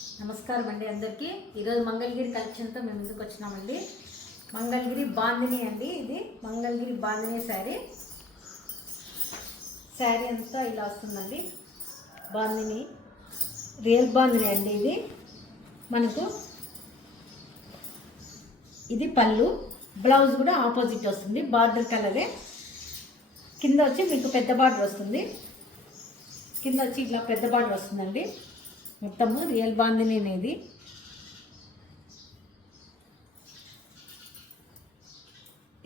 నమస్కారం అండి అందరికీ. ఈరోజు మంగళగిరి కలెక్షన్తో మేము ముందుకు వచ్చినామండి. మంగళగిరి బాందిని అండి. ఇది మంగళగిరి బాందిని శారీ అంతా ఇలా వస్తుందండి. బాందిని రియల్ బాందిని అండి. ఇది మనకు ఇది పళ్ళు, బ్లౌజ్ కూడా ఆపోజిట్ వస్తుంది. బార్డర్ కలరే. కింద వచ్చి మీకు పెద్ద బార్డర్ వస్తుంది. కింద వచ్చి ఇట్లా పెద్ద బార్డర్ వస్తుందండి. మొత్తము రియల్ బాందిని అనేది.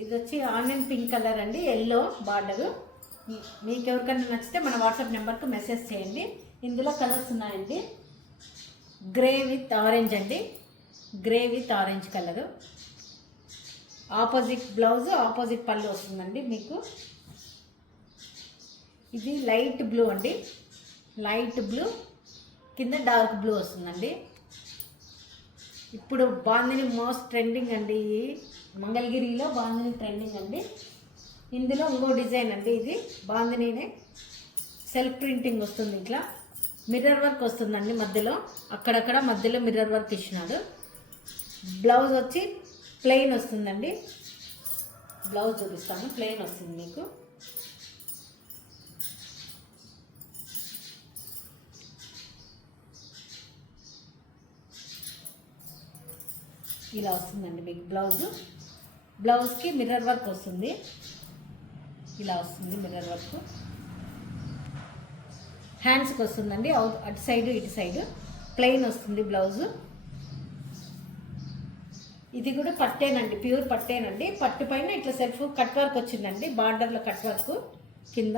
ఇది వచ్చి ఆనియన్ పింక్ కలర్ అండి, ఎల్లో బార్డరు. మీకు ఎవరికైనా నచ్చితే మన వాట్సాప్ నెంబర్కి మెసేజ్ చేయండి. ఇందులో కలర్స్ ఉన్నాయండి. గ్రే విత్ ఆరెంజ్ అండి, grey with orange colour. Opposite blouse, opposite పళ్ళు వస్తుందండి మీకు. ఇది లైట్ బ్లూ అండి, లైట్ బ్లూ కింద డార్క్ బ్లూ వస్తుందండి. ఇప్పుడు బాందిని మోస్ట్ ట్రెండింగ్ అండి. మంగళగిరిలో బాందిని ట్రెండింగ్ అండి. ఇందులో ఇంకో డిజైన్ అండి. ఇది బాందినినే సెల్ఫ్ ప్రింటింగ్ వస్తుంది. ఇట్లా మిర్రర్ వర్క్ వస్తుందండి. మధ్యలో అక్కడక్కడ మధ్యలో మిర్రర్ వర్క్ ఇచ్చినాడు. బ్లౌజ్ వచ్చి ప్లెయిన్ వస్తుందండి. బ్లౌజ్ చూపిస్తాను, ప్లెయిన్ వస్తుంది మీకు. ఇలా వస్తుందండి మీకు బ్లౌజ్కి మిర్రర్ వర్క్ వస్తుంది. ఇలా వస్తుంది మిర్రర్ వర్క్. హ్యాండ్స్కి వస్తుందండి. అటు సైడు ఇటు సైడు ప్లెయిన్ వస్తుంది బ్లౌజు. ఇది కూడా పట్టేనండి, ప్యూర్ పట్టేనండి. పట్టు పైన ఇట్లా సెల్ఫ్ కట్ వర్క్ వచ్చిందండి. బార్డర్లో కట్ వర్క్ కింద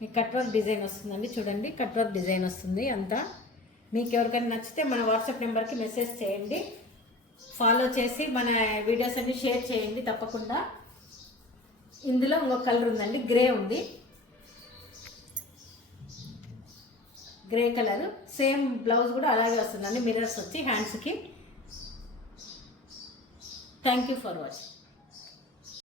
మీకు కట్ వర్క్ డిజైన్ వస్తుందండి. చూడండి, కట్ వర్క్ డిజైన్ వస్తుంది అంతా. మీకు ఎవరికైనా నచ్చితే మన వాట్సాప్ నెంబర్కి మెసేజ్ చేయండి. ఫాలో చేసి మన వీడియోస్ అన్ని షేర్ చేయండి తప్పకుండా. ఇందులో ఇంకొక కలర్ ఉందండి, గ్రే ఉంది. గ్రే కలర్ సేమ్ బ్లౌజ్ కూడా అలాగే వస్తుందండి. మిర్రర్స్ వచ్చి హ్యాండ్స్కి. Thank you for watching.